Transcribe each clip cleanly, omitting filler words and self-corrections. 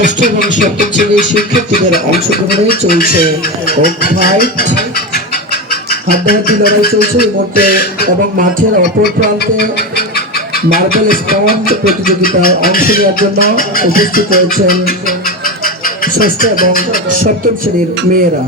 ষষ্ঠ এবং সপ্তম শ্রেণীর শিক্ষার্থীদের অংশগ্রহণে চলছে হাড্ডাহাড্ডি লড়াই চলছে এই মুহূর্তে এবং মাঠের অপর প্রান্তে মার্বেল স্পঞ্জ প্রতিযোগিতায় অংশ নেওয়ার জন্য উপস্থিত রয়েছেন ষষ্ঠ এবং সপ্তম শ্রেণীর মেয়েরা।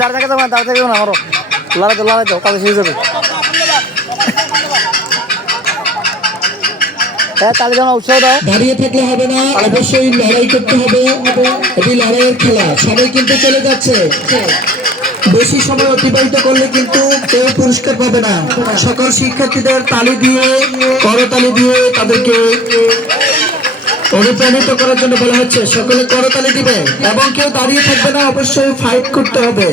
দাঁড়া থাকে তোমার দাঁড়া থাকে না আমারও লড়াই দাও কাজে শেষ যাবে। তাহলে যেন উৎসাহ দাও। দাঁড়িয়ে থাকলে হবে না, অবশ্যই লড়াই করতে হবে। এটি লড়াইয়ের খেলা, সবাই কিন্তু চলে যাচ্ছে। বেশি সময় অতিবাহিত করলে কিন্তু কেউ পুরস্কার পাবে না। সকল শিক্ষার্থীদের তালি দিয়ে করতালি দিয়ে তাদেরকে অনুপ্রাণিত করার জন্য বলা হচ্ছে। সকলে করতালি দিবে এবং কেউ দাঁড়িয়ে থাকবে না, অবশ্যই ফাইট করতে হবে।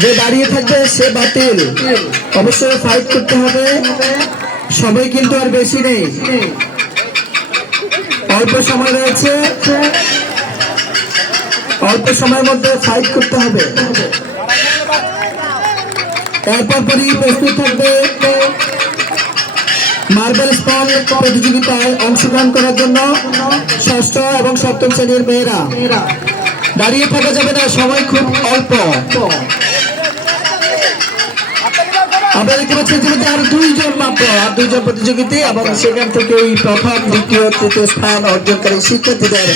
যে দাঁড়িয়ে থাকবে সে বাতিল, অবশ্যই ফাইট করতে হবে। সবাই কিন্তু আর বেশি নেই, অল্প সময় রয়েছে, অল্প সময়ের মধ্যে ফাইট করতে হবে। এরপর পরই প্রস্তুত থাকবে মার্বেল স্পঞ্জ প্রতিযোগিতায় অংশগ্রহণ করার জন্য ষষ্ঠ এবং সপ্তম শ্রেণীর মেয়েরা। দাঁড়িয়ে থাকা যাবে না, সময় খুব অল্প। আমরা দেখতে পাচ্ছি যে আর দুইজন মাত্র, আর দুইজন প্রতিযোগিতা এবং সেখান থেকে প্রথম দ্বিতীয় তৃতীয় স্থান অর্জনকারী শিক্ষার্থীদের